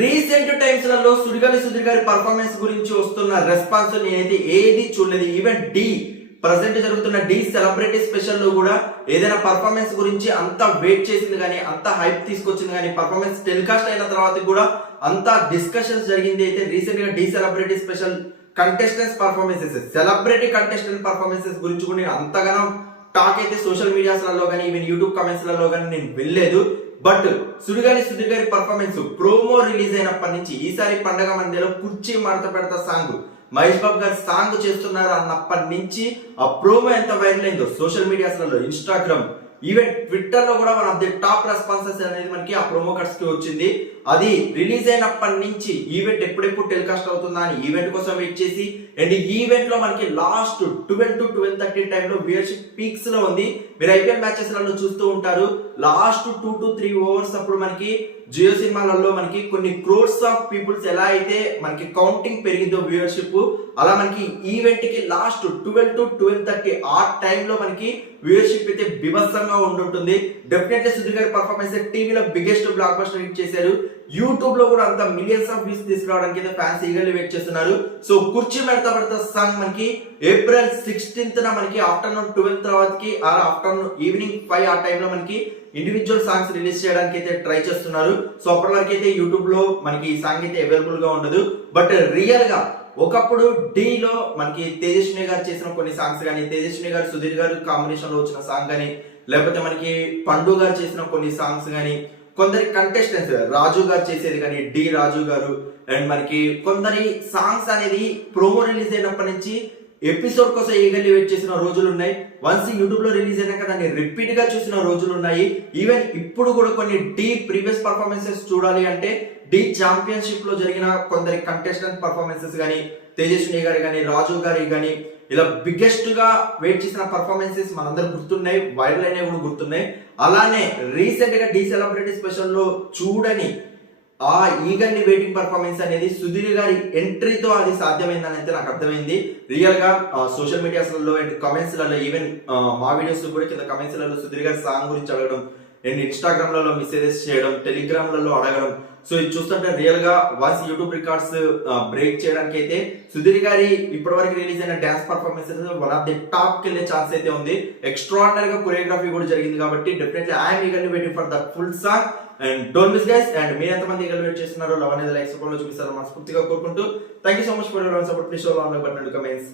Recent times లలో సుడిగాలి సుధీర్ గారి performance గురించి వస్తున్న రెస్పాన్స్ నేనైతే ఏది చూడలేదు. ఈవెన్ డి ప్రజెంట్ జరుగుతున్న డి సెలబ్రిటీ స్పెషల్ లో కూడా ఏదైనా పర్ఫార్మెన్స్ గురించి అంత వెయిట్ చేసింది కానీ అంత హైప్ తీసుకొచ్చింది కానీ పర్ఫార్మెన్స్ టెలికాస్ట్ అయిన తర్వాత కూడా అంత డిస్కషన్స్ జరిగింది. అయితే రీసెంట్ గా the celebrity special contestants performances celebrity contestant performances గురించి కూడా నేను అంతగానో టాక్ అయితే సోషల్ మీడియాస్లలో కానీ ఈవెన్ యూట్యూబ్ కమెంట్స్ లలో కానీ నేను వెళ్ళలేదు. బట్ సుడిగాలి సుధీర్ గారి పర్ఫార్మెన్స్ ప్రోమో రిలీజ్ అయినప్పటి నుంచి ఈసారి పండగ మందిలో కుర్చీ మడత పెడతా సాంగ్ మహేష్ బాబు గారు సాంగ్ చేస్తున్నారు అన్నప్పటి నుంచి ఆ ప్రోమో ఎంత వైరల్ అయిందో సోషల్ మీడియాస్లలో ఇన్స్టాగ్రామ్ ఈవెన్ ట్విట్టర్ లో కూడా one of the top responses అనేది మనకి ఆ ప్రోమో కట్స్ కి వచ్చింది. అది రిలీజ్ అయినప్పటి నుంచి ఈవెంట్ ఎప్పుడెప్పుడు టెలికాస్ట్ అవుతుందా అని ఈవెంట్ కోసం వెయిట్ చేసి అండ్ ఈవెంట్ లో మనకి లాస్ట్ 12 to 12:30 టైంలో వ్యూయర్షిప్ పీక్స్ లో ఉంది. మీరు ఐపీఎల్ మ్యాచెస్ లలో చూస్తూ ఉంటారు లాస్ట్ 2 to 3 ఓవర్స్ అప్పుడు మనకి జియో సినిమాలలో మనకి కొన్ని క్రోర్స్ ఆఫ్ పీపుల్స్ ఎలా అయితే మనకి కౌంటింగ్ పెరిగిందో వ్యూయర్షిప్ అలా మనకి ఈవెంట్ కి లాస్ట్ 12 to 12:30 ఆ టైంలో మనకి వ్యూయర్షిప్ అయితే బిభత్సంగా ఉంటుంటుంది. డెఫినెట్లీ సుధీర్ గారి పర్ఫార్మెన్స్ టీవీలో బిగ్గెస్ట్ బ్లాక్ బస్టర్ హిట్ చేశారు. యూట్యూబ్ లో కూడా అంత మిలియన్స్ ఆఫ్ వ్యూస్ తీసుకురావడానికి అయితే ఫ్యాన్స్ ఈగర్లీ వెయిట్ చేస్తున్నారు. సో కుర్చీ మడత పెడతా సాంగ్ మనకి ఏప్రిల్ 16th మనకి ఆఫ్టర్నూన్ 12 తర్వాతకి ఆఫ్టర్నూన్ ఈవినింగ్ 5 ఆ టైంలో మనకి ఇండివిజువల్ సాంగ్స్ రిలీజ్ చేయడానికి అయితే ట్రై చేస్తున్నారు. సో అప్పటి వరకు అయితే యూట్యూబ్ లో మనకి ఈ సాంగ్ అయితే అవైలబుల్ గా ఉండదు. బట్ రియల్ గా ఒకప్పుడు డి లో మనకి తేజస్విని గారు చేసిన కొన్ని సాంగ్స్ కానీ తేజస్విని గారు సుధీర్ గారు కాంబినేషన్ లో వచ్చిన సాంగ్ కానీ లేకపోతే మనకి పండు గారు చేసిన కొన్ని సాంగ్స్ కానీ కొందరి కంటెస్టెంట్స్ రాజు గారు చేసేది కానీ డి రాజు గారు అండ్ మనకి కొందరి సాంగ్స్ అనేది ప్రోమో రిలీజ్ అయినప్పటి నుంచి ఎపిసోడ్ కోసం ఈగర్లీ వెయిట్ చేసిన రోజులు ఉన్నాయి. వన్స్ యూట్యూబ్ లో రిలీజ్ అయినాక దాన్ని రిపీట్ గా చూసిన రోజులు ఉన్నాయి. ఈవెన్ ఇప్పుడు కూడా కొన్ని డి ప్రీవియస్ పర్ఫార్మెన్సెస్ చూడాలి అంటే డి ఛాంపియన్షిప్ లో జరిగిన కొందరి కంటెస్టెంట్ పర్ఫార్మెన్సెస్ కానీ తేజస్విని గారి కానీ రాజు గారి కానీ ఇలా బిగ్గెస్ట్ గా వెయిట్ చేసిన పర్ఫార్మెన్సెస్ మనందరూ గుర్తున్నాయి, వైరల్ అయినవి కూడా గుర్తున్నాయి. అలానే రీసెంట్ గా డి సెలబ్రిటీ స్పెషల్ లో చూడని ఆ ఈగర్లీ వెయిటింగ్ పర్ఫార్మెన్స్ అనేది సుధీర్ గారి ఎంట్రీతో అది సాధ్యమైందని అయితే నాకు అర్థమైంది. రియల్ గా సోషల్ మీడియాస్ లలో అండ్ కమెంట్స్ లలో ఈవెన్ మా వీడియోస్ కూడా కింద కమెంట్స్ లలో సుధీర్ గారి సాంగ్ గురించి అడగడం అండ్ ఇన్స్టాగ్రామ్ లలో మెసేజెస్ చేయడం టెలిగ్రామ్ లలో అడగడం. సో ఇది చూస్తుంటే రియల్ గా వన్స్ యూట్యూబ్ రికార్డ్స్ బ్రేక్ చేయడానికి అయితే సుధీర్ గారి ఇప్పటి వరకు రిలీజ్ అయిన dance performances one of the top కి వెళ్ళే ఛాన్స్ అయితే ఉంది. ఎక్స్ట్రాడినరీ గా కొరియోగ్రఫీ కూడా జరిగింది కాబట్టి definitely I'm eagerly waiting for the full song and don't miss guys. And మీరు ఎంతమంది ఈగర్లీ వెయిట్ చేస్తున్నారో లవ్ అనేది లైక్స్ రూపంలో చూపిస్తారో మనస్ఫూర్తిగా కోరుకుంటూ thank you so much for your support. Please show love button and comments.